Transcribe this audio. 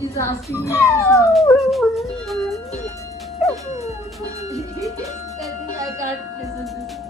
He's asking me. I think I can't listen to this.